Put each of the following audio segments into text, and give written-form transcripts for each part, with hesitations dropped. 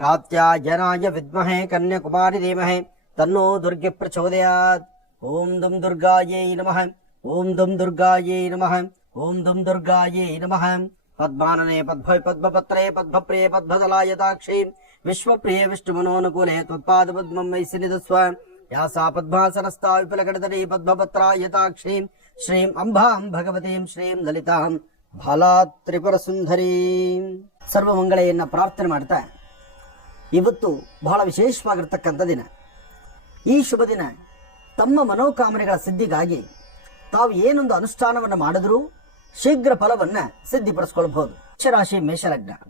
कात्यायनाय विद्महे कन्याकुमारी धीमहि तन्नो दुर्गे प्रचोदयात्। ओम दम दुर्गायै नमः। ओम दम दुर्गायै नमः। ओम दम दुर्गायै नमः। पद्मानने पद्भय पद्मपत्रे पद्मप्रिये पद्मदलायताक्षी विश्वप्रिये विष्णुमनोनुकूले त्वत्पादपद्मं मयि निधस्व। या सा पद्मासनस्था विपुलगणधरी पद्मपत्रायताक्षी श्रीं अंबां भगवतीं श्रीं ललितां ಬಾಲಾ ತ್ರಿಪುರ ಸುಂದರಿ. ಸರ್ವಮಂಗಳೆಯನ್ನ ಪ್ರಾರ್ಥನೆ ಮಾಡ್ತಾ ಇವತ್ತು ಬಹಳ ವಿಶೇಷವಾಗಿರ್ತಕ್ಕಂಥ ದಿನ. ಈ ಶುಭ ದಿನ ತಮ್ಮ ಮನೋಕಾಮನೆಗಳ ಸಿದ್ಧಿಗಾಗಿ ತಾವು ಏನೊಂದು ಅನುಷ್ಠಾನವನ್ನು ಮಾಡಿದ್ರೂ ಶೀಘ್ರ ಫಲವನ್ನ ಸಿದ್ಧಿಪಡಿಸ್ಕೊಳ್ಬಹುದು.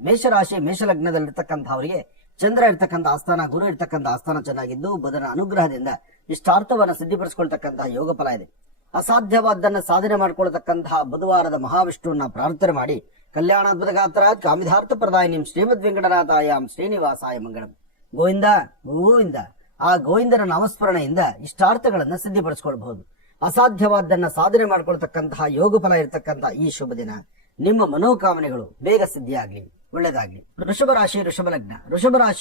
ಮೇಷರಾಶಿ ಮೇಷಲಗ್ನದಲ್ಲಿರ್ತಕ್ಕಂಥವರಿಗೆ ಚಂದ್ರ ಇರ್ತಕ್ಕಂಥ ಆಸ್ಥಾನ, ಗುರು ಇರ್ತಕ್ಕಂಥ ಆಸ್ಥಾನ ಚೆನ್ನಾಗಿದ್ದು ಬುಧನ ಅನುಗ್ರಹದಿಂದ ಇಷ್ಟಾರ್ಥವನ್ನ ಸಿದ್ಧಿಪಡಿಸಿಕೊಳ್ತಕ್ಕಂತಹ ಯೋಗ ಫಲ ಇದೆ. ಅಸಾಧ್ಯವಾದ್ದನ್ನ ಸಾಧನೆ ಮಾಡಿಕೊಳ್ಳತಕ್ಕಂತಹ ಬುಧವಾರದ ಮಹಾವಿಷ್ಣುವನ್ನ ಪ್ರಾರ್ಥನೆ ಮಾಡಿ ಕಲ್ಯಾಣಾದ್ಭುತ ಗಾತ್ರ ಕಾಮಿಧಾರ್ಥ ಪ್ರದಾಯಿನಿಂ ಶ್ರೀಮದ್ ವೆಂಕಟನಾಥಾಯಾಂ ಶ್ರೀನಿವಾಸಾಯ ಮಂಗಳಂ. ಗೋವಿಂದ ಗೋವಿಂದ ಆ ಗೋವಿಂದನ ನಾಮಸ್ಮರಣೆಯಿಂದ ಇಷ್ಟಾರ್ಥಗಳನ್ನ ಸಿದ್ಧಿಪಡಿಸಿಕೊಳ್ಳಬಹುದು. ಅಸಾಧ್ಯವಾದ್ದನ್ನ ಸಾಧನೆ ಮಾಡಿಕೊಳ್ತಕ್ಕಂತಹ ಯೋಗ ಫಲ ಇರತಕ್ಕಂತಹ ಈ ಶುಭ ದಿನ ನಿಮ್ಮ ಮನೋಕಾಮನೆಗಳು ಬೇಗ ಸಿದ್ಧಿಯಾಗ್ಲಿ, ಒಳ್ಳೇದಾಗ್ಲಿ. ವೃಷಭ ರಾಶಿ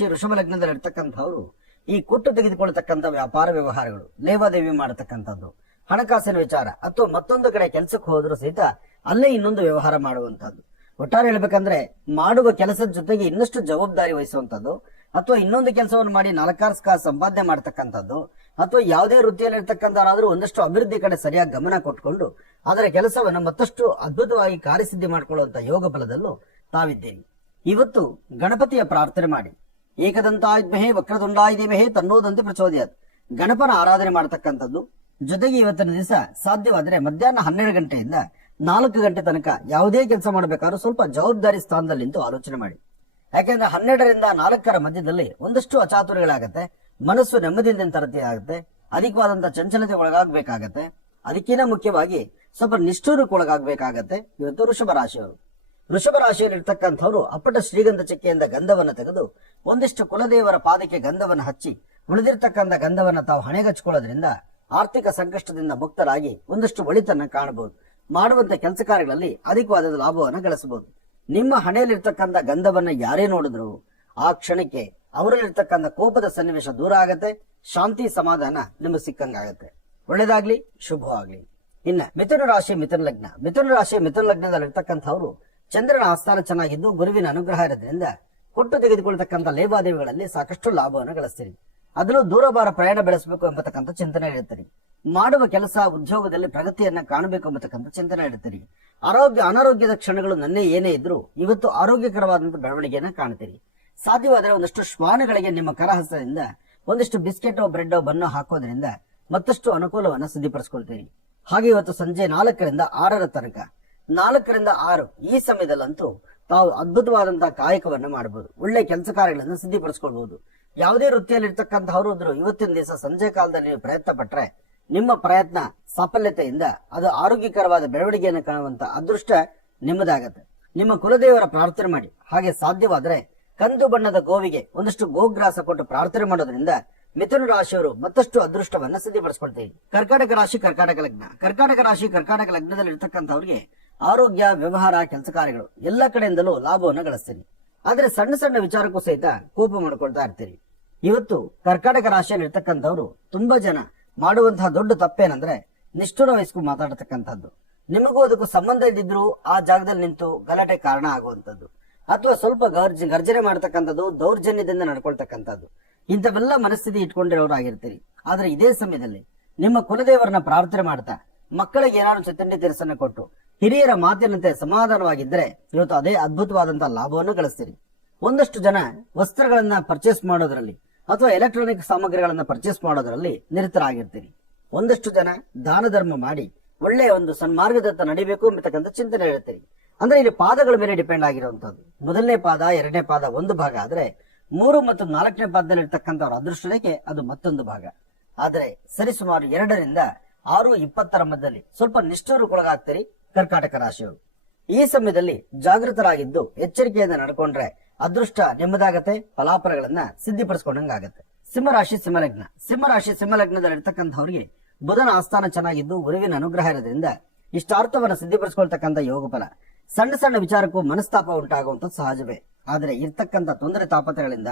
ವೃಷಭ ಲಗ್ನದಲ್ಲಿರ್ತಕ್ಕಂಥವ್ರು ಈ ಕೊಟ್ಟು ತೆಗೆದುಕೊಳ್ತಕ್ಕಂಥ ವ್ಯಾಪಾರ ವ್ಯವಹಾರಗಳು, ಲೇವಾದೇವಿ ಮಾಡತಕ್ಕಂಥದ್ದು, ಹಣಕಾಸಿನ ವಿಚಾರ ಅಥವಾ ಮತ್ತೊಂದು ಕಡೆ ಕೆಲಸಕ್ಕೆ ಹೋದ್ರೂ ಸಹಿತ ಅಲ್ಲೇ ಇನ್ನೊಂದು ವ್ಯವಹಾರ ಮಾಡುವಂತದ್ದು. ಒಟ್ಟಾರೆ ಹೇಳ್ಬೇಕಂದ್ರೆ ಮಾಡುವ ಕೆಲಸದ ಜೊತೆಗೆ ಇನ್ನಷ್ಟು ಜವಾಬ್ದಾರಿ ವಹಿಸುವಂತದ್ದು, ಅಥವಾ ಇನ್ನೊಂದು ಕೆಲಸವನ್ನು ಮಾಡಿ 4 ಕಾಸು ಸಂಪಾದನೆ ಮಾಡ್ತಕ್ಕಂಥದ್ದು, ಅಥವಾ ಯಾವುದೇ ವೃತ್ತಿಯಲ್ಲಿ ಇರ್ತಕ್ಕಂಥವ್ರಾದ್ರೂ ಒಂದಷ್ಟು ಅಭಿವೃದ್ಧಿ ಕಡೆ ಸರಿಯಾಗಿ ಗಮನ ಕೊಟ್ಕೊಂಡು ಅದರ ಕೆಲಸವನ್ನು ಮತ್ತಷ್ಟು ಅದ್ಭುತವಾಗಿ ಕಾರ್ಯಸಿದ್ಧಿ ಮಾಡಿಕೊಳ್ಳುವಂತ ಯೋಗ ಫಲದಲ್ಲೂ ತಾವಿದ್ದೀರಿ. ಇವತ್ತು ಗಣಪತಿಯ ಪ್ರಾರ್ಥನೆ ಮಾಡಿ ಏಕದಂತಾಯುಧ್ಮಹೇ ವಕ್ರತುಂಡಾಯುಧೀಮಹೇ ತನ್ನೋದಂತೆ ಪ್ರಚೋದಯಾತ್ ಗಣಪನ ಆರಾಧನೆ ಮಾಡತಕ್ಕಂಥದ್ದು. ಜೊತೆಗೆ ಇವತ್ತಿನ ದಿವಸ ಸಾಧ್ಯವಾದರೆ ಮಧ್ಯಾಹ್ನ 12 ಗಂಟೆಯಿಂದ 4 ಗಂಟೆ ತನಕ ಯಾವುದೇ ಕೆಲಸ ಮಾಡಬೇಕಾದ್ರೂ ಸ್ವಲ್ಪ ಜವಾಬ್ದಾರಿ ಸ್ಥಾನದಲ್ಲಿ ನಿಂತು ಆಲೋಚನೆ ಮಾಡಿ. ಯಾಕೆಂದ್ರೆ 12ರಿಂದ 4ರ ಮಧ್ಯದಲ್ಲಿ ಒಂದಷ್ಟು ಅಚಾತುರ್ಯಗಳಾಗತ್ತೆ, ಮನಸ್ಸು ನೆಮ್ಮದಿಯಿಂದ ತರತೆ ಆಗುತ್ತೆ, ಅಧಿಕವಾದಂತಹ ಚಂಚಲತೆ ಒಳಗಾಗಬೇಕಾಗತ್ತೆ. ಅದಕ್ಕಿಂತ ಮುಖ್ಯವಾಗಿ ಸ್ವಲ್ಪ ನಿಷ್ಠೂರಕ್ಕೆ ಒಳಗಾಗಬೇಕಾಗತ್ತೆ. ಇವತ್ತು ವೃಷಭ ರಾಶಿಯಲ್ಲಿ ಇರ್ತಕ್ಕಂಥವ್ರು ಅಪ್ಪಟ ಶ್ರೀಗಂಧ ಚಕ್ಕೆಯಿಂದ ಗಂಧವನ್ನು ತೆಗೆದು ಒಂದಿಷ್ಟು ಕುಲದೇವರ ಪಾದಕ್ಕೆ ಗಂಧವನ್ನು ಹಚ್ಚಿ ಉಳಿದಿರ್ತಕ್ಕಂಥ ಗಂಧವನ್ನು ತಾವು ಹಣೆಗಚ್ಕೊಳ್ಳೋದ್ರಿಂದ ಆರ್ಥಿಕ ಸಂಕಷ್ಟದಿಂದ ಮುಕ್ತರಾಗಿ ಒಂದಷ್ಟು ಒಳಿತನ್ನ ಕಾಣಬಹುದು. ಮಾಡುವಂತ ಕೆಲಸ ಕಾರ್ಯಗಳಲ್ಲಿ ಅಧಿಕವಾದ ಲಾಭವನ್ನು ಗಳಿಸಬಹುದು. ನಿಮ್ಮ ಹಣೆಯಲ್ಲಿರ್ತಕ್ಕಂಥ ಗಂಧವನ್ನ ಯಾರೇ ನೋಡಿದ್ರು ಆ ಕ್ಷಣಕ್ಕೆ ಅವರಲ್ಲಿರ್ತಕ್ಕಂಥ ಕೋಪದ ಸನ್ನಿವೇಶ ದೂರ ಆಗತ್ತೆ, ಶಾಂತಿ ಸಮಾಧಾನ ನಿಮಗೆ ಸಿಕ್ಕಂಗಾಗತ್ತೆ. ಒಳ್ಳೇದಾಗ್ಲಿ, ಶುಭವಾಗ್ಲಿ. ಇನ್ನ ಮಿಥುನ ರಾಶಿ ಲಗ್ನದಲ್ಲಿರ್ತಕ್ಕಂಥವ್ರು ಚಂದ್ರನ ಆಸ್ಥಾನ ಚೆನ್ನಾಗಿದ್ದು ಗುರುವಿನ ಅನುಗ್ರಹ ಇರೋದ್ರಿಂದ ಕೊಟ್ಟು ತೆಗೆದುಕೊಳ್ತಕ್ಕಂಥ ಲೇವಾದೇವಿಗಳಲ್ಲಿ ಸಾಕಷ್ಟು ಲಾಭವನ್ನು ಗಳಿಸ್ತೀರಿ. ಅದರಲ್ಲೂ ದೂರಭಾರ ಪ್ರಯಾಣ ಬೆಳೆಸಬೇಕು ಎಂಬತಕ್ಕಂಥ ಚಿಂತನೆ ಇರುತ್ತೀರಿ. ಮಾಡುವ ಕೆಲಸ ಉದ್ಯೋಗದಲ್ಲಿ ಪ್ರಗತಿಯನ್ನ ಕಾಣಬೇಕು ಎಂಬತಕ್ಕಂಥ ಚಿಂತನೆ ಇರುತ್ತೀರಿ. ಅನಾರೋಗ್ಯದ ಕ್ಷಣಗಳು ನನ್ನೇ ಏನೇ ಇದ್ರು ಇವತ್ತು ಆರೋಗ್ಯಕರವಾದಂತಹ ಬೆಳವಣಿಗೆಯನ್ನ ಕಾಣ್ತೀರಿ. ಸಾಧ್ಯವಾದರೆ ಒಂದಷ್ಟು ಶ್ವಾನಗಳಿಗೆ ನಿಮ್ಮ ಕರಹಸ್ತದಿಂದ ಒಂದಿಷ್ಟು ಬಿಸ್ಕೆಟ್ ಬ್ರೆಡ್ ಬನ್ನು ಹಾಕೋದ್ರಿಂದ ಮತ್ತಷ್ಟು ಅನುಕೂಲವನ್ನ ಸಿದ್ಧಿಪಡಿಸಿಕೊಳ್ತೀರಿ. ಹಾಗೆ ಇವತ್ತು ಸಂಜೆ 4ರಿಂದ 6 ತನಕ 4ರಿಂದ 6 ಈ ಸಮಯದಲ್ಲಂತೂ ತಾವು ಅದ್ಭುತವಾದಂತಹ ಕಾಯಕವನ್ನ ಮಾಡಬಹುದು. ಒಳ್ಳೆ ಕೆಲಸ ಕಾರ್ಯಗಳನ್ನು ಸಿದ್ಧಿಪಡಿಸಿಕೊಳ್ಬಹುದು. ಯಾವುದೇ ವೃತ್ತಿಯಲ್ಲಿ ಇರ್ತಕ್ಕಂಥವ್ರು ಇದ್ರು ಇವತ್ತಿನ ದಿವಸ ಸಂಜೆ ಕಾಲದಲ್ಲಿ ನೀವು ಪ್ರಯತ್ನ ಪಟ್ರೆ ನಿಮ್ಮ ಪ್ರಯತ್ನ ಸಫಲತೆಯಿಂದ ಅದು ಆರೋಗ್ಯಕರವಾದ ಬೆಳವಣಿಗೆಯನ್ನು ಕಾಣುವಂತ ಅದೃಷ್ಟ ನಿಮ್ಮದಾಗತ್ತೆ. ನಿಮ್ಮ ಕುಲದೇವರ ಪ್ರಾರ್ಥನೆ ಮಾಡಿ. ಹಾಗೆ ಸಾಧ್ಯವಾದರೆ ಕಂದು ಬಣ್ಣದ ಗೋವಿಗೆ ಒಂದಷ್ಟು ಗೋಗ್ರಾಸ ಕೊಟ್ಟು ಪ್ರಾರ್ಥನೆ ಮಾಡೋದ್ರಿಂದ ಮಿಥುನ ರಾಶಿಯವರು ಮತ್ತಷ್ಟು ಅದೃಷ್ಟವನ್ನ ಸಿದ್ಧಿಪಡಿಸಿಕೊಳ್ತೀವಿ. ಕರ್ಕಾಟಕ ರಾಶಿ ಲಗ್ನದಲ್ಲಿ ಇರ್ತಕ್ಕಂಥವ್ರಿಗೆ ಆರೋಗ್ಯ, ವ್ಯವಹಾರ, ಕೆಲಸ ಕಾರ್ಯಗಳು ಎಲ್ಲ ಕಡೆಯಿಂದಲೂ ಲಾಭವನ್ನು ಗಳಿಸ್ತೀರಿ. ಆದ್ರೆ ಸಣ್ಣ ಸಣ್ಣ ವಿಚಾರಕ್ಕೂ ಸಹಿತ ಕೋಪ ಮಾಡ್ಕೊಳ್ತಾ ಇರ್ತೀರಿ. ಇವತ್ತು ಕರ್ಕಾಟಕ ರಾಶಿಯಲ್ಲಿ ಇರ್ತಕ್ಕಂಥವ್ರು ತುಂಬಾ ಜನ ಮಾಡುವಂತಹ ದೊಡ್ಡ ತಪ್ಪೇನಂದ್ರೆ ನಿಷ್ಠುರ ವಹಿಸ್ಕೊಂಡು ಮಾತಾಡತಕ್ಕಂಥದ್ದು. ನಿಮಗೂ ಅದಕ್ಕೂ ಸಂಬಂಧ ಇದ್ದಿದ್ರು ಆ ಜಾಗದಲ್ಲಿ ನಿಂತು ಗಲಾಟೆ ಕಾರಣ ಆಗುವಂತದ್ದು, ಅಥವಾ ಸ್ವಲ್ಪ ಗರ್ಜನೆ ಮಾಡತಕ್ಕಂಥದ್ದು, ದೌರ್ಜನ್ಯದಿಂದ ನಡ್ಕೊಳ್ತಕ್ಕಂಥದ್ದು, ಇಂಥವೆಲ್ಲ ಮನಸ್ಥಿತಿ ಇಟ್ಕೊಂಡಿರೋರಾಗಿರ್ತೀರಿ. ಆದ್ರೆ ಇದೇ ಸಮಯದಲ್ಲಿ ನಿಮ್ಮ ಕುಲದೇವರನ್ನ ಪ್ರಾರ್ಥನೆ ಮಾಡ್ತಾ ಮಕ್ಕಳಿಗೆ ಏನಾದ್ರು ಚೈತನ್ಯ ತಿರಸನ್ನ ಕೊಟ್ಟು ಹಿರಿಯರ ಮಾತಿನಂತೆ ಸಮಾಧಾನವಾಗಿದ್ದರೆ ಇವತ್ತು ಅದೇ ಅದ್ಭುತವಾದಂತಹ ಲಾಭವನ್ನು ಗಳಿಸ್ತೀರಿ. ಒಂದಷ್ಟು ಜನ ವಸ್ತ್ರಗಳನ್ನ ಪರ್ಚೇಸ್ ಮಾಡೋದ್ರಲ್ಲಿ ಅಥವಾ ಎಲೆಕ್ಟ್ರಾನಿಕ್ ಸಾಮಗ್ರಿಗಳನ್ನ ಪರ್ಚೇಸ್ ಮಾಡೋದ್ರಲ್ಲಿ ನಿರತರಾಗಿರ್ತೀರಿ. ಒಂದಷ್ಟು ಜನ ದಾನ ಧರ್ಮ ಮಾಡಿ ಒಳ್ಳೆಯ ಒಂದು ಸನ್ಮಾರ್ಗದತ್ತ ನಡಿಬೇಕು ಎಂಬತಕ್ಕಂಥ ಚಿಂತನೆ ಇರ್ತೀರಿ. ಅಂದ್ರೆ ಇಲ್ಲಿ ಪಾದಗಳ ಮೇಲೆ ಡಿಪೆಂಡ್ ಆಗಿರುವಂತದ್ದು. ಮೊದಲನೇ ಪಾದ, 2ನೇ ಪಾದ ಒಂದು ಭಾಗ ಆದ್ರೆ 3 ಮತ್ತು 4ನೇ ಪಾದದಲ್ಲಿ ಇರ್ತಕ್ಕಂಥವ್ರ ಅದೃಷ್ಟಕ್ಕೆ ಅದು ಮತ್ತೊಂದು ಭಾಗ. ಆದ್ರೆ ಸರಿಸುಮಾರು 2ರಿಂದ 6:20 ಮಧ್ಯದಲ್ಲಿ ಸ್ವಲ್ಪ ನಿಷ್ಠೂರಕ್ಕೊಳಗಾಗ್ತೀರಿ ಕರ್ಕಾಟಕ ರಾಶಿಯವರು. ಈ ಸಮಯದಲ್ಲಿ ಜಾಗೃತರಾಗಿದ್ದು ಎಚ್ಚರಿಕೆಯಿಂದ ನಡ್ಕೊಂಡ್ರೆ ಅದೃಷ್ಟ ನಿಮ್ಮದಾಗತ್ತೆ, ಫಲಾಫಲಗಳನ್ನ ಸಿದ್ಧಿಪಡಿಸ್ಕೊಂಡಂಗಾಗತ್ತೆ. ಸಿಂಹಲಗ್ನದಲ್ಲಿ ಇರ್ತಕ್ಕಂಥವ್ರಿಗೆ ಬುಧನ ಆಸ್ಥಾನ ಚೆನ್ನಾಗಿದ್ದು ಗುರುವಿನ ಅನುಗ್ರಹ ಇರೋದ್ರಿಂದ ಇಷ್ಟಾರ್ಥವನ್ನ ಸಿದ್ಧಿಪಡಿಸ್ಕೊಳ್ತಕ್ಕಂಥ ಯೋಗ ಫಲ. ಸಣ್ಣ ಸಣ್ಣ ವಿಚಾರಕ್ಕೂ ಮನಸ್ತಾಪ ಉಂಟಾಗುವಂತ ಸಹಜವೇ. ಆದ್ರೆ ಇರ್ತಕ್ಕಂಥ ತೊಂದರೆ ತಾಪತ್ರಗಳಿಂದ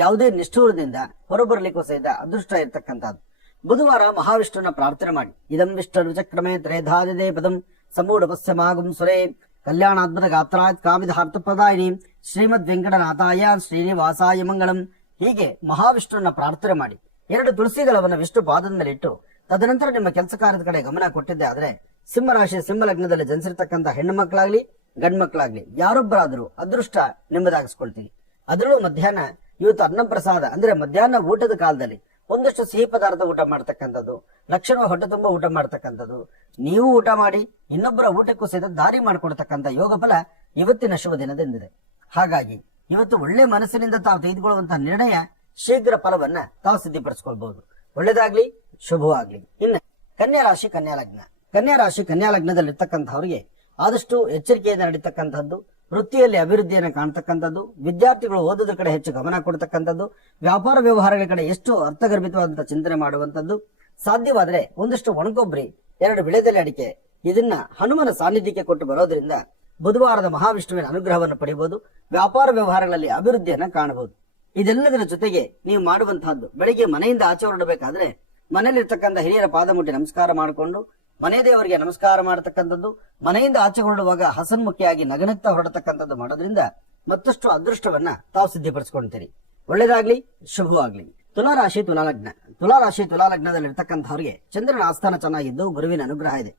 ಯಾವುದೇ ನಿಷ್ಠೂರದಿಂದ ಹೊರಬರಲಿಕ್ಕೂ ಸಹಿತ ಅದೃಷ್ಟ ಇರ್ತಕ್ಕಂಥದ್ದು. ಬುಧವಾರ ಮಹಾವಿಷ್ಣುವನ್ನ ಪ್ರಾರ್ಥನೆ ಮಾಡಿ. ಇದಂ ವಿಷ್ಣು ಚಕ್ರಮೇ ತ್ರೇಧಾದಿದೇ ಪದಂ ಸಮೂಢಪಸ್ಯಮಾಗುಂ ಸುರೇ ಕಲ್ಯಾಣಾದ್ಭುತ ಗಾತ್ರಾತ್ ಕಾಮಿಧಾರ್ಥಪ್ರದಾಯಿನಿ ಶ್ರೀಮದ್ ವೆಂಕಟನಾಥಾಯ ಶ್ರೀನಿವಾಸಾಯ ಮಂಗಳಂ. ಹೀಗೆ ಮಹಾವಿಷ್ಣುವನ್ನ ಪ್ರಾರ್ಥನೆ ಮಾಡಿ 2 ತುಳಸಿ ದಳವನ್ನ ವಿಷ್ಣು ಪಾದದ ಮೇಲೆ ಇಟ್ಟು ತದನಂತರ ನಿಮ್ಮ ಕೆಲಸ ಕಾರ್ಯದ ಕಡೆ ಗಮನ ಕೊಟ್ಟಿದ್ದೆ ಆದ್ರೆ ಸಿಂಹರಾಶಿ ಸಿಂಹ ಲಗ್ನದಲ್ಲಿ ಜನಿಸಿರ್ತಕ್ಕಂಥ ಹೆಣ್ಣು ಮಕ್ಕಳಾಗ್ಲಿ ಗಂಡು ಮಕ್ಕಳಾಗ್ಲಿ ಯಾರೊಬ್ಬರಾದ್ರೂ ಅದೃಷ್ಟ ನಿಮ್ಮದಾಗಿಸ್ಕೊಳ್ತೀವಿ. ಅದರಲ್ಲೂ ಮಧ್ಯಾಹ್ನ ಇವತ್ತು ಅನ್ನಪ್ರಸಾದ ಅಂದ್ರೆ ಮಧ್ಯಾಹ್ನ ಊಟದ ಕಾಲದಲ್ಲಿ ಒಂದಷ್ಟು ಸಿಹಿ ಪದಾರ್ಥ ಊಟ ಮಾಡ್ತಕ್ಕಂಥದ್ದು, ಲಕ್ಷಣ ಹೊಟ್ಟೆ ತುಂಬಾ ಊಟ ಮಾಡ್ತಕ್ಕಂಥದ್ದು, ನೀವು ಊಟ ಮಾಡಿ ಇನ್ನೊಬ್ಬರ ಊಟಕ್ಕೂ ಸಹಿತ ದಾರಿ ಮಾಡಿಕೊಡ್ತಕ್ಕಂಥ ಯೋಗ ಫಲ ಇವತ್ತಿನ ಶುಭ ದಿನದಿಂದಿದೆ. ಹಾಗಾಗಿ ಇವತ್ತು ಒಳ್ಳೆ ಮನಸ್ಸಿನಿಂದ ತಾವು ತೆಗೆದುಕೊಳ್ಳುವಂತಹ ನಿರ್ಣಯ ಶೀಘ್ರ ಫಲವನ್ನ ತಾವು ಸಿದ್ಧಿಪಡಿಸಿಕೊಳ್ಬಹುದು. ಒಳ್ಳೇದಾಗ್ಲಿ, ಶುಭವಾಗ್ಲಿ. ಇನ್ನು ಕನ್ಯಾ ರಾಶಿ ಕನ್ಯಾ ಲಗ್ನ. ಕನ್ಯಾ ರಾಶಿ ಕನ್ಯಾ ಲಗ್ನದಲ್ಲಿರ್ತಕ್ಕಂಥವ್ರಿಗೆ ಆದಷ್ಟು ಎಚ್ಚರಿಕೆಯಿಂದ ನಡೀತಕ್ಕಂಥದ್ದು, ವೃತ್ತಿಯಲ್ಲಿ ಅಭಿವೃದ್ಧಿಯನ್ನು ಕಾಣ್ತಕ್ಕಂಥದ್ದು, ವಿದ್ಯಾರ್ಥಿಗಳು ಓದೋದ್ರ ಕಡೆ ಹೆಚ್ಚು ಗಮನ ಕೊಡ್ತಕ್ಕಂಥದ್ದು, ವ್ಯಾಪಾರ ವ್ಯವಹಾರಗಳ ಕಡೆ ಎಷ್ಟು ಅರ್ಥಗರ್ಭಿತವಾದಂತಹ ಚಿಂತನೆ ಮಾಡುವಂತದ್ದು, ಸಾಧ್ಯವಾದರೆ ಒಂದಷ್ಟು ಒಣಗೊಬ್ಬರಿ 2 ವಿಳೆದೆಲೆ ಅಡಿಕೆ ಇದನ್ನ ಹನುಮನ ಸಾನ್ನಿಧ್ಯಕ್ಕೆ ಕೊಟ್ಟು ಬರೋದ್ರಿಂದ ಬುಧವಾರದ ಮಹಾವಿಷ್ಣುವಿನ ಅನುಗ್ರಹವನ್ನು ಪಡೆಯಬಹುದು. ವ್ಯಾಪಾರ ವ್ಯವಹಾರಗಳಲ್ಲಿ ಅಭಿವೃದ್ಧಿಯನ್ನ ಕಾಣಬಹುದು. ಇದೆಲ್ಲದರ ಜೊತೆಗೆ ನೀವು ಮಾಡುವಂತಹದ್ದು, ಬೆಳಿಗ್ಗೆ ಮನೆಯಿಂದ ಆಚೆ ಹೊರಡಬೇಕಾದ್ರೆ ಮನೆಯಲ್ಲಿರ್ತಕ್ಕಂಥ ಹಿರಿಯರ ಪಾದ ಮುಟ್ಟಿ ನಮಸ್ಕಾರ ಮಾಡಿಕೊಂಡು ಮನೆ ದೇವರಿಗೆ ನಮಸ್ಕಾರ ಮಾಡತಕ್ಕಂಥದ್ದು, ಮನೆಯಿಂದ ಆಚೆ ಹೊರಡುವಾಗ ಹಸನ್ಮುಖಿಯಾಗಿ ನಗನಗ್ತಾ ಹೊರಡತಕ್ಕಂಥದ್ದು ಮಾಡೋದ್ರಿಂದ ಮತ್ತಷ್ಟು ಅದೃಷ್ಟವನ್ನ ತಾವು ಸಿದ್ಧಿಪಡಿಸಿಕೊಳ್ತೀರಿ. ಒಳ್ಳೇದಾಗ್ಲಿ, ಶುಭವಾಗ್ಲಿ. ತುಲಾರಾಶಿ ತುಲಾಲಗ್ನ. ತುಲಾರಾಶಿ ತುಲಾಲಗ್ನದಲ್ಲಿರ್ತಕ್ಕಂಥವ್ರಿಗೆ ಚಂದ್ರನ ಆಸ್ಥಾನ ಚೆನ್ನಾಗಿದ್ದು ಗುರುವಿನ ಅನುಗ್ರಹ ಇದೆ.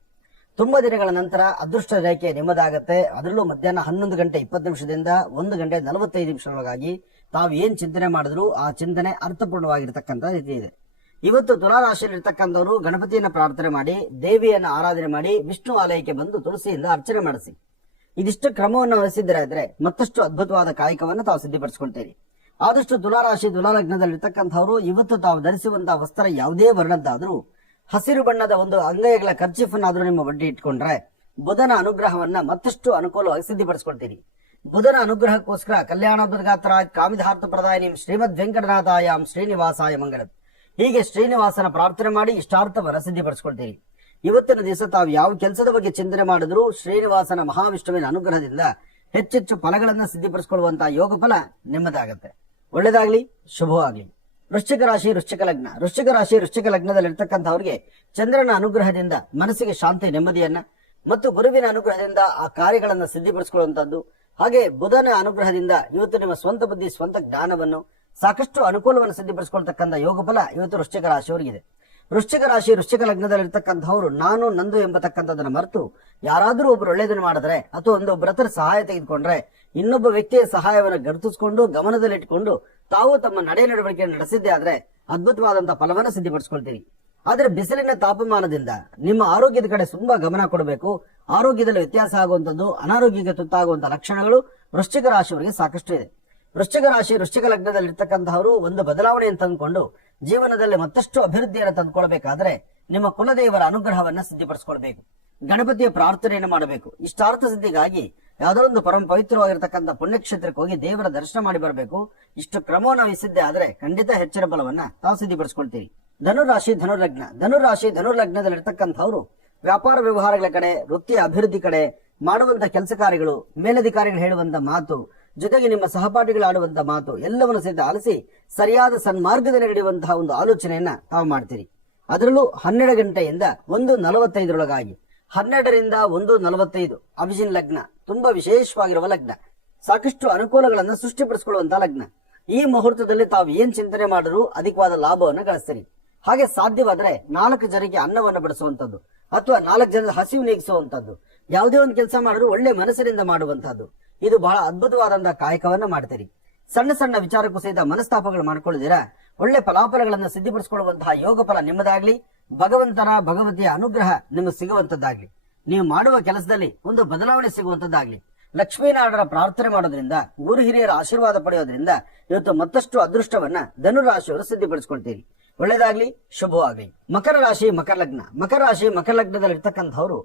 ತುಂಬಾ ದಿನಗಳ ನಂತರ ಅದೃಷ್ಟ ರೇಖೆ ನಿಮ್ಮದಾಗತ್ತೆ. ಅದರಲ್ಲೂ ಮಧ್ಯಾಹ್ನ 11 ಗಂಟೆ 20 ನಿಮಿಷದಿಂದ 1 ಗಂಟೆ 45 ನಿಮಿಷದೊಳಗಾಗಿ ತಾವು ಏನ್ ಚಿಂತನೆ ಮಾಡಿದ್ರು ಆ ಚಿಂತನೆ ಅರ್ಥಪೂರ್ಣವಾಗಿರ್ತಕ್ಕಂಥ ರೀತಿ ಇದೆ. ಇವತ್ತು ತುಲಾರಾಶಿಯಲ್ಲಿರ್ತಕ್ಕಂಥವ್ರು ಗಣಪತಿಯನ್ನ ಪ್ರಾರ್ಥನೆ ಮಾಡಿ, ದೇವಿಯನ್ನ ಆರಾಧನೆ ಮಾಡಿ, ವಿಷ್ಣು ಆಲಯಕ್ಕೆ ಬಂದು ತುಳಸಿಯಿಂದ ಅರ್ಚನೆ ಮಾಡಿಸಿ. ಇದಿಷ್ಟು ಕ್ರಮವನ್ನು ವಹಿಸಿದ್ರೆ ಮತ್ತಷ್ಟು ಅದ್ಭುತವಾದ ಕಾಯಕವನ್ನು ತಾವು ಸಿದ್ಧಪಡಿಸಿಕೊಳ್ತೀರಿ. ಆದಷ್ಟು ತುಲಾರಾಶಿ ತುಲಾಲಗ್ನದಲ್ಲಿರ್ತಕ್ಕಂಥವ್ರು ಇವತ್ತು ತಾವು ಧರಿಸುವಂತಹ ವಸ್ತ್ರ ಯಾವುದೇ ವರ್ಣದ್ದಾದ್ರೂ ಹಸಿರು ಬಣ್ಣದ ಒಂದು ಅಂಗೈಗಳ ಖರ್ಚಿಫನ್ನಾದ್ರೂ ನಿಮ್ಮ ಒಡ್ಡಿ ಇಟ್ಕೊಂಡ್ರೆ ಬುಧನ ಅನುಗ್ರಹವನ್ನ ಮತ್ತಷ್ಟು ಅನುಕೂಲವಾಗಿ ಸಿದ್ಧಿಪಡಿಸಿಕೊಳ್ತೀರಿ. ಬುಧನ ಅನುಗ್ರಹಕ್ಕೋಸ್ಕರ ಕಲ್ಯಾಣಾದ್ಭುತ ಗಾತ್ರಾಯ ಕಾಮಿಧಾರ್ಥ ಪ್ರದಾಯಿನಿ ಶ್ರೀಮದ್ ವೆಂಕಟನಾಥಾಯಾಂ ಶ್ರೀನಿವಾಸಾಯ ಮಂಗಳಂ. ಹೀಗೆ ಶ್ರೀನಿವಾಸನ ಪ್ರಾರ್ಥನೆ ಮಾಡಿ ಇಷ್ಟಾರ್ಥವನ್ನ ಸಿದ್ಧಿಪಡಿಸಿಕೊಳ್ತೀರಿ. ಇವತ್ತಿನ ದಿವಸ ತಾವು ಯಾವ ಕೆಲಸದ ಬಗ್ಗೆ ಚಿಂತನೆ ಮಾಡಿದ್ರು ಶ್ರೀನಿವಾಸನ ಮಹಾವಿಷ್ಣುವಿನ ಅನುಗ್ರಹದಿಂದ ಹೆಚ್ಚೆಚ್ಚು ಫಲಗಳನ್ನ ಸಿದ್ಧಿಪಡಿಸಿಕೊಳ್ಳುವಂತಹ ಯೋಗ ಫಲ ನಿಮ್ಮದಾಗತ್ತೆ. ಒಳ್ಳೇದಾಗ್ಲಿ, ಶುಭವಾಗ್ಲಿ. ವೃಶ್ಚಿಕ ರಾಶಿ ವೃಶ್ಚಿಕ ಲಗ್ನ. ವೃಶ್ಚಿಕ ರಾಶಿ ವೃಶ್ಚಿಕ ಲಗ್ನದಲ್ಲಿರ್ತಕ್ಕಂಥವ್ರಿಗೆ ಚಂದ್ರನ ಅನುಗ್ರಹದಿಂದ ಮನಸ್ಸಿಗೆ ಶಾಂತಿ ನೆಮ್ಮದಿಯನ್ನ ಮತ್ತು ಗುರುವಿನ ಅನುಗ್ರಹದಿಂದ ಆ ಕಾರ್ಯಗಳನ್ನ ಸಿದ್ಧಿಪಡಿಸಿಕೊಳ್ಳುವಂತದ್ದು, ಹಾಗೆ ಬುಧನ ಅನುಗ್ರಹದಿಂದ ಇವತ್ತು ನಿಮ್ಮ ಸ್ವಂತ ಬುದ್ಧಿ ಸ್ವಂತ ಜ್ಞಾನವನ್ನು ಸಾಕಷ್ಟು ಅನುಕೂಲವನ್ನು ಸಿದ್ಧಿಪಡಿಸಿಕೊಳ್ತಕ್ಕಂಥ ಯೋಗ ಫಲ ಇವತ್ತು ವೃಶ್ಚಿಕ ರಾಶಿಯವರಿಗಿದೆ. ವೃಶ್ಚಿಕ ರಾಶಿ ವೃಶ್ಚಿಕ ಲಗ್ನದಲ್ಲಿರ್ತಕ್ಕಂಥವ್ರು ನಾನು ನಂದು ಎಂಬತಕ್ಕಂಥದನ್ನ ಮರೆತು ಯಾರಾದ್ರೂ ಒಬ್ರು ಒಳ್ಳೇದನ್ನು ಮಾಡಿದ್ರೆ ಅಥವಾ ಒಬ್ಬರ ಹತ್ರ ಸಹಾಯ ತೆಗೆದುಕೊಂಡ್ರೆ ಇನ್ನೊಬ್ಬ ವ್ಯಕ್ತಿಯ ಸಹಾಯವನ್ನು ಗುರುತಿಸಿಕೊಂಡು ಗಮನದಲ್ಲಿಟ್ಟುಕೊಂಡು ತಾವು ತಮ್ಮ ನಡೆ ನಡವಳಿಕೆಯನ್ನು ನಡೆಸಿದ್ದೇ ಆದ್ರೆ ಅದ್ಭುತವಾದಂತಹ ಫಲವನ್ನು ಸಿದ್ಧಿಪಡಿಸಿಕೊಳ್ತೀರಿ. ಆದ್ರೆ ಬಿಸಿಲಿನ ತಾಪಮಾನದಿಂದ ನಿಮ್ಮ ಆರೋಗ್ಯದ ಕಡೆ ತುಂಬಾ ಗಮನ ಕೊಡಬೇಕು. ಆರೋಗ್ಯದಲ್ಲಿ ವ್ಯತ್ಯಾಸ ಆಗುವಂತದ್ದು, ಅನಾರೋಗ್ಯಕ್ಕೆ ತುತ್ತಾಗುವಂತಹ ಲಕ್ಷಣಗಳು ವೃಶ್ಚಿಕ ರಾಶಿಯವರಿಗೆ ಸಾಕಷ್ಟು ಇದೆ. ವೃಶ್ಚಿಕ ರಾಶಿ ವೃಶ್ಚಿಕ ಲಗ್ನದಲ್ಲಿರ್ತಕ್ಕಂಥವರು ಒಂದು ಬದಲಾವಣೆಯನ್ನು ತಂದುಕೊಂಡು ಜೀವನದಲ್ಲಿ ಮತ್ತಷ್ಟು ಅಭಿವೃದ್ಧಿಯನ್ನು ತಂದುಕೊಳ್ಬೇಕಾದ್ರೆ ನಿಮ್ಮ ಕುಲದೇವರ ಅನುಗ್ರಹವನ್ನ ಸಿದ್ಧಿಪಡಿಸಿಕೊಳ್ಬೇಕು. ಗಣಪತಿಯ ಪ್ರಾರ್ಥನೆಯನ್ನು ಮಾಡಬೇಕು. ಇಷ್ಟಾರ್ಥ ಸಿದ್ಧಿಗಾಗಿ ಯಾವುದೋ ಒಂದು ಪರಮ ಪವಿತ್ರವಾಗಿರ್ತಕ್ಕಂಥ ಪುಣ್ಯಕ್ಷೇತ್ರಕ್ಕೆ ಹೋಗಿ ದೇವರ ದರ್ಶನ ಮಾಡಿ ಬರಬೇಕು. ಇಷ್ಟು ಕ್ರಮವನ್ನು ವಹಿಸಿದ್ದೆ ಆದ್ರೆ ಖಂಡಿತ ಹೆಚ್ಚಿನ ಫಲವನ್ನ ತಾವು ಸಿದ್ಧಿಪಡಿಸಿಕೊಳ್ತೀರಿ. ಧನುರಾಶಿ ಧನುರ್ಲಗ್ನ. ಧನುರಾಶಿ ಧನುರ್ಲಗ್ನದಲ್ಲಿರ್ತಕ್ಕಂಥವ್ರು ವ್ಯಾಪಾರ ವ್ಯವಹಾರಗಳ ಕಡೆ, ವೃತ್ತಿಯ ಅಭಿವೃದ್ಧಿ ಕಡೆ, ಮಾಡುವಂತ ಕೆಲಸ ಕಾರ್ಯಗಳು, ಮೇಲಧಿಕಾರಿಗಳು ಹೇಳುವಂತ ಮಾತು, ಜೊತೆಗೆ ನಿಮ್ಮ ಸಹಪಾಠಿಗಳು ಆಡುವಂತ ಮಾತು ಎಲ್ಲವನ್ನು ಸಹಿತ ಆಲಿಸಿ ಸರಿಯಾದ ಸನ್ಮಾರ್ಗದಲ್ಲಿ ನಡೆಯುವಂತಹ ಒಂದು ಆಲೋಚನೆಯನ್ನ ತಾವು ಮಾಡ್ತೀರಿ. ಅದರಲ್ಲೂ 12 ಗಂಟೆಯಿಂದ 1:45 12ರಿಂದ 1:45 ಅಭಿಜಿನ್ ಲಗ್ನ ತುಂಬಾ ವಿಶೇಷವಾಗಿರುವ ಲಗ್ನ. ಸಾಕಷ್ಟು ಅನುಕೂಲಗಳನ್ನು ಸೃಷ್ಟಿಪಡಿಸಿಕೊಳ್ಳುವಂತಹ ಲಗ್ನ. ಈ ಮುಹೂರ್ತದಲ್ಲಿ ತಾವು ಏನ್ ಚಿಂತನೆ ಮಾಡಿದ್ರು ಅಧಿಕವಾದ ಲಾಭವನ್ನು ಗಳಿಸ್ತೀರಿ. ಹಾಗೆ ಸಾಧ್ಯವಾದ್ರೆ 4 ಜನರಿಗೆ ಅನ್ನವನ್ನು ಬಡಿಸುವಂತದ್ದು ಅಥವಾ 4 ಜನರ ಹಸಿವು ನೀಗಿಸುವಂತದ್ದು, ಯಾವುದೇ ಒಂದು ಕೆಲಸ ಮಾಡಿದ್ರು ಒಳ್ಳೆ ಮನಸ್ಸಿನಿಂದ ಮಾಡುವಂತಹದ್ದು, ಇದು ಬಹಳ ಅದ್ಭುತವಾದಂತಹ ಕಾಯಕವನ್ನ ಮಾಡ್ತೀರಿ. ಸಣ್ಣ ಸಣ್ಣ ವಿಚಾರಕ್ಕೂ ಸಹಿತ ಮನಸ್ತಾಪಗಳು ಮಾಡ್ಕೊಳ್ಳಿದ್ದೀರಾ, ಒಳ್ಳೆ ಫಲಾಫಲಗಳನ್ನ ಸಿದ್ಧಿಪಡಿಸಿಕೊಳ್ಳುವಂತಹ ಯೋಗ ಫಲ ನಿಮ್ಮದಾಗ್ಲಿ. ಭಗವಂತನ ಭಗವತಿಯ ಅನುಗ್ರಹ ನಿಮಗೆ ಸಿಗುವಂತದ್ದಾಗ್ಲಿ. ನೀವು ಮಾಡುವ ಕೆಲಸದಲ್ಲಿ ಒಂದು ಬದಲಾವಣೆ ಸಿಗುವಂತದ್ದಾಗ್ಲಿ. ಲಕ್ಷ್ಮೀನಾರಾಯಣರ ಪ್ರಾರ್ಥನೆ ಮಾಡೋದ್ರಿಂದ, ಗುರು ಹಿರಿಯರ ಆಶೀರ್ವಾದ ಪಡೆಯೋದ್ರಿಂದ ಇವತ್ತು ಮತ್ತಷ್ಟು ಅದೃಷ್ಟವನ್ನ ಧನುರಾಶಿಯವರು ಸಿದ್ಧಿಪಡಿಸಿಕೊಳ್ತೀರಿ. ಒಳ್ಳೇದಾಗ್ಲಿ, ಶುಭವಾಗ್ಲಿ. ಮಕರ ರಾಶಿ ಮಕರ ಲಗ್ನ. ಮಕರ ರಾಶಿ ಮಕರ ಲಗ್ನದಲ್ಲಿ ಇರ್ತಕ್ಕಂಥವ್ರು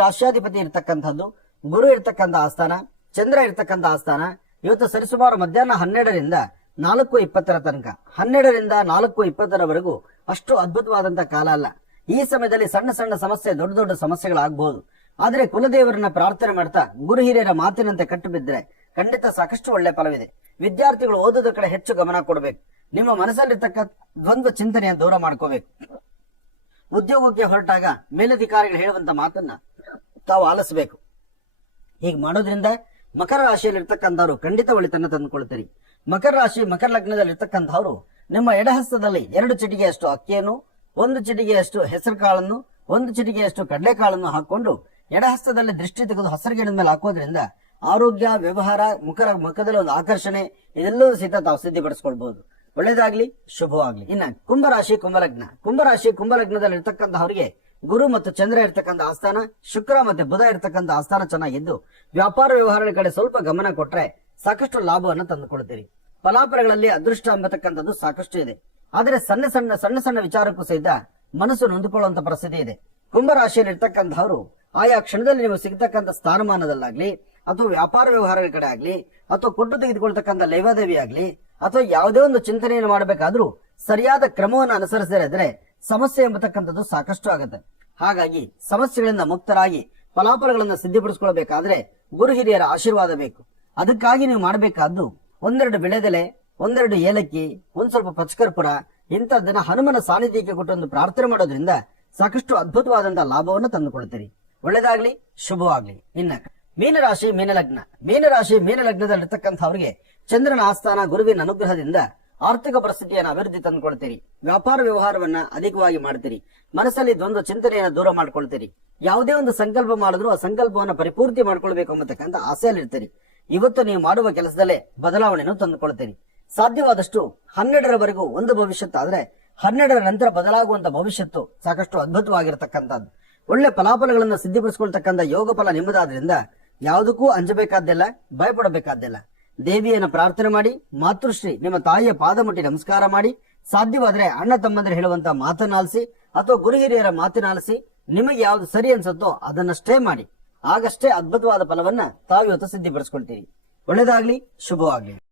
ರಾಶ್ಯಾಧಿಪತಿ ಇರ್ತಕ್ಕಂಥದ್ದು, ಗುರು ಇರ್ತಕ್ಕಂಥ ಆಸ್ಥಾನ, ಚಂದ್ರ ಇರ್ತಕ್ಕಂಥ ಆಸ್ಥಾನ ಇವತ್ತು ಸರಿಸುಮಾರು ಮಧ್ಯಾಹ್ನ 12ರಿಂದ 4:20 ತನಕ, 12ರಿಂದ 4:20 ಅಷ್ಟು ಅದ್ಭುತವಾದಂತಹ ಕಾಲ ಅಲ್ಲ. ಈ ಸಮಯದಲ್ಲಿ ಸಣ್ಣ ಸಣ್ಣ ಸಮಸ್ಯೆ, ದೊಡ್ಡ ದೊಡ್ಡ ಸಮಸ್ಯೆಗಳಾಗಬಹುದು. ಆದ್ರೆ ಕುಲದೇವರನ್ನ ಪ್ರಾರ್ಥನೆ ಮಾಡ್ತಾ ಗುರು ಹಿರಿಯರ ಮಾತಿನಂತೆ ಕಟ್ಟು ಬಿದ್ದರೆ ಖಂಡಿತ ಸಾಕಷ್ಟು ಒಳ್ಳೆ ಫಲವಿದೆ. ವಿದ್ಯಾರ್ಥಿಗಳು ಓದೋದ ಕಡೆ ಹೆಚ್ಚು ಗಮನ ಕೊಡಬೇಕು. ನಿಮ್ಮ ಮನಸ್ಸಲ್ಲಿರ್ತಕ್ಕ ದ್ವಂದ್ವ ಚಿಂತನೆಯನ್ನು ದೂರ ಮಾಡ್ಕೋಬೇಕು. ಉದ್ಯೋಗಕ್ಕೆ ಹೊರಟಾಗ ಮೇಲಧಿಕಾರಿಗಳು ಹೇಳುವಂತ ಮಾತನ್ನ ತಾವು ಆಲಿಸಬೇಕು. ಹೀಗೆ ಮಾಡೋದ್ರಿಂದ ಮಕರ ರಾಶಿಯಲ್ಲಿರ್ತಕ್ಕಂಥವ್ರು ಖಂಡಿತ ಒಳಿತನ್ನ ತಂದುಕೊಳ್ತೀರಿ. ಮಕರ ರಾಶಿ ಮಕರ ಲಗ್ನದಲ್ಲಿರ್ತಕ್ಕಂಥವ್ರು ನಿಮ್ಮ ಎಡಹಸ್ತದಲ್ಲಿ 2 ಚಿಟಿಗೆಯಷ್ಟು ಅಕ್ಕಿಯನ್ನು, 1 ಚಿಟಿಗೆಯಷ್ಟು ಹೆಸರು ಕಾಳನ್ನು, 1 ಚಿಟಿಗೆಯಷ್ಟು ಕಡಲೆಕಾಳನ್ನು ಹಾಕೊಂಡು ಎಡಹಸ್ತದಲ್ಲಿ ದೃಷ್ಟಿ ತೆಗೆದು ಹಸರುಗಿಡದ ಮೇಲೆ ಹಾಕೋದ್ರಿಂದ ಆರೋಗ್ಯ, ವ್ಯವಹಾರ, ಮುಖದಲ್ಲಿ ಒಂದು ಆಕರ್ಷಣೆ ಇದೆಲ್ಲವೂ ಸಹಿತ ತಾವು ಸಿದ್ಧಿಪಡಿಸ್ಕೊಳ್ಬಹುದು. ಒಳ್ಳೇದಾಗ್ಲಿ, ಶುಭವಾಗ್ಲಿ. ಇನ್ನ ಕುಂಭರಾಶಿ ಕುಂಭಲಗ್ನ. ಕುಂಭರಾಶಿ ಕುಂಭಲಗ್ನದಲ್ಲಿ ಇರ್ತಕ್ಕಂಥವ್ರಿಗೆ ಗುರು ಮತ್ತು ಚಂದ್ರ ಇರ್ತಕ್ಕಂಥ ಆಸ್ಥಾನ, ಶುಕ್ರ ಮತ್ತೆ ಬುಧ ಇರ್ತಕ್ಕಂಥ ಆಸ್ಥಾನ ಚೆನ್ನಾಗಿದ್ದು ವ್ಯಾಪಾರ ವ್ಯವಹಾರಗಳ ಕಡೆ ಸ್ವಲ್ಪ ಗಮನ ಕೊಟ್ರೆ ಸಾಕಷ್ಟು ಲಾಭವನ್ನು ತಂದುಕೊಳ್ತೀರಿ. ಫಲಾಫಲಗಳಲ್ಲಿ ಅದೃಷ್ಟ ಎಂಬತಕ್ಕಂಥದ್ದು ಸಾಕಷ್ಟು ಇದೆ. ಆದರೆ ಸಣ್ಣ ಸಣ್ಣ ವಿಚಾರಕ್ಕೂ ಸಹಿತ ಮನಸ್ಸು ನೊಂದುಕೊಳ್ಳುವಂತ ಪರಿಸ್ಥಿತಿ ಇದೆ. ಕುಂಭರಾಶಿಯಲ್ಲಿ ಇರ್ತಕ್ಕಂಥವ್ರು ಆಯಾ ಕ್ಷಣದಲ್ಲಿ ನೀವು ಸಿಗತಕ್ಕಂಥ ಸ್ಥಾನಮಾನದಲ್ಲಾಗ್ಲಿ ಅಥವಾ ವ್ಯಾಪಾರ ವ್ಯವಹಾರಗಳ ಕಡೆ ಆಗ್ಲಿ ಅಥವಾ ಕೊಟ್ಟು ತೆಗೆದುಕೊಳ್ತಕ್ಕಂಥ ಲೇವಾದೇವಿ ಆಗ್ಲಿ ಅಥವಾ ಯಾವುದೇ ಒಂದು ಚಿಂತನೆಯನ್ನು ಮಾಡಬೇಕಾದ್ರೂ ಸರಿಯಾದ ಕ್ರಮವನ್ನು ಅನುಸರಿಸದಿದ್ರೆ ಸಮಸ್ಯೆ ಎಂಬತಕ್ಕಂಥದ್ದು ಸಾಕಷ್ಟು ಆಗುತ್ತೆ. ಹಾಗಾಗಿ ಸಮಸ್ಯೆಗಳಿಂದ ಮುಕ್ತರಾಗಿ ಫಲಾಫಲಗಳನ್ನು ಸಿದ್ಧಿಪಡಿಸಿಕೊಳ್ಳಬೇಕಾದ್ರೆ ಗುರು ಹಿರಿಯರ ಆಶೀರ್ವಾದ ಬೇಕು. ಅದಕ್ಕಾಗಿ ನೀವು ಮಾಡಬೇಕಾದ್ದು 1-2 ವಿಳೆದೆಲೆ, 1-2 ಏಲಕ್ಕಿ, ಒಂದು ಸ್ವಲ್ಪ ಪಚಕರ್ಪುರ ಇಂಥದ್ದನ್ನ ಹನುಮನ ಸಾನ್ನಿಧ್ಯಕ್ಕೆ ಕೊಟ್ಟು ಒಂದು ಪ್ರಾರ್ಥನೆ ಮಾಡೋದ್ರಿಂದ ಸಾಕಷ್ಟು ಅದ್ಭುತವಾದಂತಹ ಲಾಭವನ್ನು ತಂದುಕೊಳ್ತೀರಿ. ಒಳ್ಳೆದಾಗ್ಲಿ, ಶುಭವಾಗ್ಲಿ. ಇನ್ನ ಮೀನರಾಶಿ ಮೀನಲಗ್ನ. ಮೀನರಾಶಿ ಮೀನಲಗ್ನದಲ್ಲಿರ್ತಕ್ಕಂಥವ್ರಿಗೆ ಚಂದ್ರನ ಆಸ್ಥಾನ ಗುರುವಿನ ಅನುಗ್ರಹದಿಂದ ಆರ್ಥಿಕ ಪರಿಸ್ಥಿತಿಯನ್ನು ಅಭಿವೃದ್ಧಿ ತಂದುಕೊಳ್ತೀರಿ. ವ್ಯಾಪಾರ ವ್ಯವಹಾರವನ್ನ ಅಧಿಕವಾಗಿ ಮಾಡ್ತೀರಿ. ಮನಸ್ಸಲ್ಲಿ ದ್ವಂದ್ವ ಚಿಂತನೆಯನ್ನು ದೂರ ಮಾಡ್ಕೊಳ್ತೀರಿ. ಯಾವುದೇ ಒಂದು ಸಂಕಲ್ಪ ಮಾಡಿದ್ರು ಆ ಸಂಕಲ್ಪವನ್ನು ಪರಿಪೂರ್ತಿ ಮಾಡ್ಕೊಳ್ಬೇಕು ಎಂಬತಕ್ಕಂಥ ಆಸೆಯಲ್ಲಿರ್ತೀರಿ. ಇವತ್ತು ನೀವು ಮಾಡುವ ಕೆಲಸದಲ್ಲೇ ಬದಲಾವಣೆಯನ್ನು ತಂದುಕೊಳ್ತೀರಿ. ಸಾಧ್ಯವಾದಷ್ಟು 12ರವರೆಗೂ ಒಂದು ಭವಿಷ್ಯತ್ತು ಆದ್ರೆ 12ರ ನಂತರ ಬದಲಾಗುವಂತ ಭವಿಷ್ಯತ್ತು ಸಾಕಷ್ಟು ಅದ್ಭುತವಾಗಿರತಕ್ಕಂಥದ್ದು. ಒಳ್ಳೆ ಫಲಾಫಲಗಳನ್ನು ಸಿದ್ಧಿಪಡಿಸಿಕೊಳ್ತಕ್ಕಂಥ ಯೋಗ ಫಲ ನಿಮ್ಮದಾದ್ರಿಂದ ಯಾವುದಕ್ಕೂ ಅಂಜಬೇಕಾದ್ದಿಲ್ಲ, ಭಯಪಡಬೇಕಾದ್ದಿಲ್ಲ. ದೇವಿಯನ್ನು ಪ್ರಾರ್ಥನೆ ಮಾಡಿ, ಮಾತೃಶ್ರೀ ನಿಮ್ಮ ತಾಯಿಯ ಪಾದ ಮುಟ್ಟಿ ನಮಸ್ಕಾರ ಮಾಡಿ, ಸಾಧ್ಯವಾದ್ರೆ ಅಣ್ಣ ತಮ್ಮಂದ್ರೆ ಹೇಳುವಂತ ಮಾತನಾಲಿಸಿ ಅಥವಾ ಗುರು ಹಿರಿಯರ ಮಾತನಾಲಿಸಿ ನಿಮಗೆ ಯಾವ್ದು ಸರಿ ಅನ್ಸುತ್ತೋ ಅದನ್ನಷ್ಟೇ ಮಾಡಿ. ಆಗಷ್ಟೇ ಅದ್ಭುತವಾದ ಫಲವನ್ನ ತಾವು ಇವತ್ತು ಸಿದ್ಧಿಪಡಿಸ್ಕೊಳ್ತೀರಿ. ಒಳ್ಳೆದಾಗ್ಲಿ, ಶುಭವಾಗ್ಲಿ.